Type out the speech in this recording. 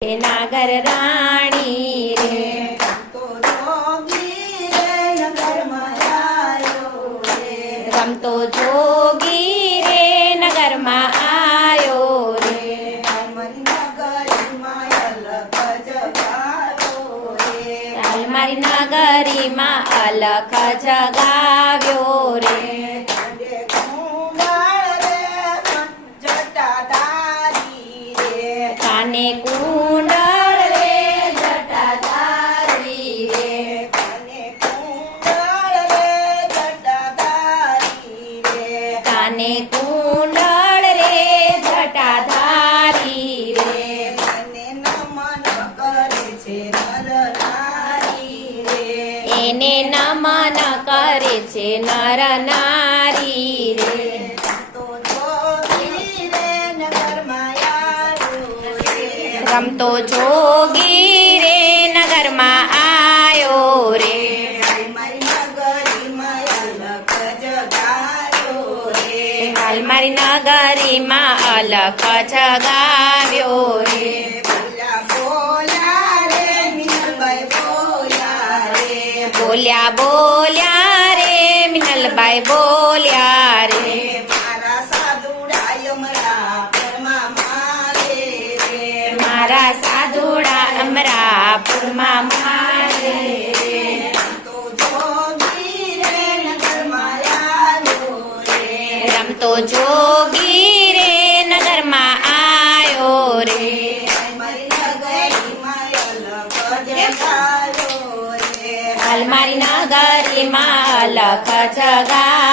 નાગર રાણી રે તો જોગી રે નગરમાં આયો રે રમતો જોગી રે નગરમાં આયો રે મારી નગરીમાં અલખ જગાવ્યો રે ચાલ મારી નગરીમાં અલખ જગાવ્યો રે કાંડે કુંડાળ રે જટાધારી રે કાને કુંડળ રે જટાધારી રે કાને કુંડાળ રે જટાધારી રે કાને કુંડળ રે જટાધારી રે મને નમન કરે છે નર નારી રે એને નમન કરે છે નર નારી રે તો જોગી રે નગરમાં આવ્યો રે રમતો જોગી રે નગરમાં આયો રે મારી નગરીમાં અલખ જગાવ્યો રે હાલ મારી નગરીમાં અલખ જગાવ્યો રે બોલ્યા બોલ્યા રે મિનલબાઈ બોલ્યા રે બોલ્યા બોલ્યા રે મિનલબાઈ બોલ્યા રે મારા સાધુડા યમરા પરમાં મારે રે મારા સાધુડા અમરાપુરમાં મારે રે તો જોગી રે નગરમાં આવ્યો રે રમતો જોગી રે નગરમાં આયો રે મારી નગરીમાં અલખ જગાવ્યો રે હાલ મારી નગરીમાં અલખ જગા